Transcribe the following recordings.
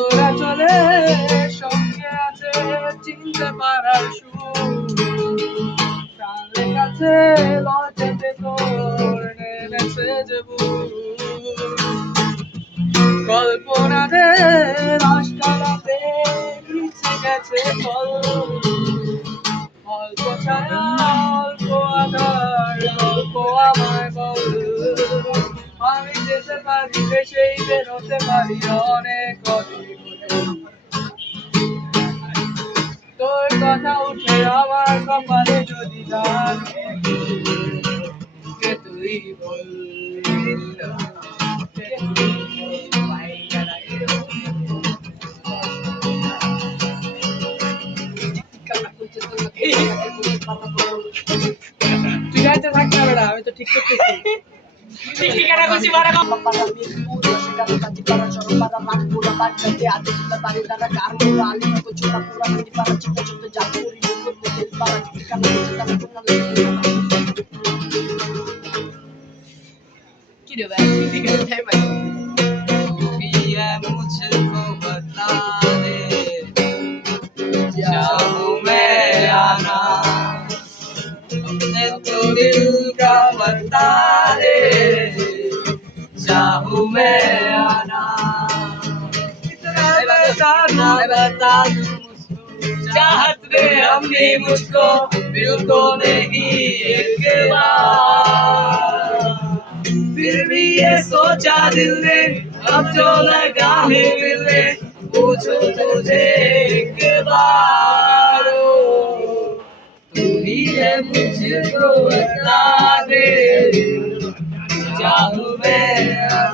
ওরা চলে সঙ্গে আছে চিনতে পারার সুর কাছে লজ্জাতে তোর নেমেছে যে কল্পনাতে রাস্তাতে নিচে গেছে ফল অল্প ছায়া অল্প আধার অল্প আমায় বল আমি যেতে পারি সেই বেরোতে পারি অনেক তোর কথা উঠে আমার কপালে যদি কে তুই বল তুই গাইতে থাক না বেটা আমি তো ঠিক করতেছি ঠিকানা করছি বারে বাবা মিরপুর সেখানে কাজী পাড়া চরম পাড়া মাঠপুরা বাড়িতে আতে চিন্তা বাড়ি দ্বারা কারমুরা আলী তো ছোটা পুরা নদী পাড়া ছোট ছোট জাতপুরি করতে তেল পাড়া ঠিকানা করছে তারা কোনা কি রে ভাই ঠিকানা তাই ভাই ये मुझको बता दे चाहूं मैं आना अपने तो दिल का बता दे चाहूं मैं आना बता दूं चाहत में हमने मुझको दिल को नहीं एक बार फिर भी ये सोचा दिल ने अब जो लगा है दिल ने पूछो तुझे एक बार तू ही है मुझको बता दे चाहूं मैं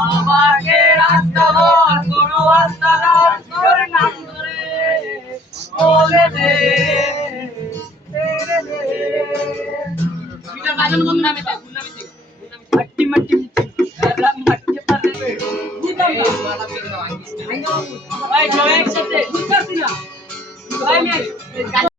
আমাকে রাস্তা বল কোনো রাস্তা তোর নাম ধরে বলে দে বিনা গাজন বন্ধ নামে দে গুন্না মিতে মাটি মাটি রাম মাটি পারে বুঝতাম না ভাই সবাই একসাথে বুঝতাছি না ভাই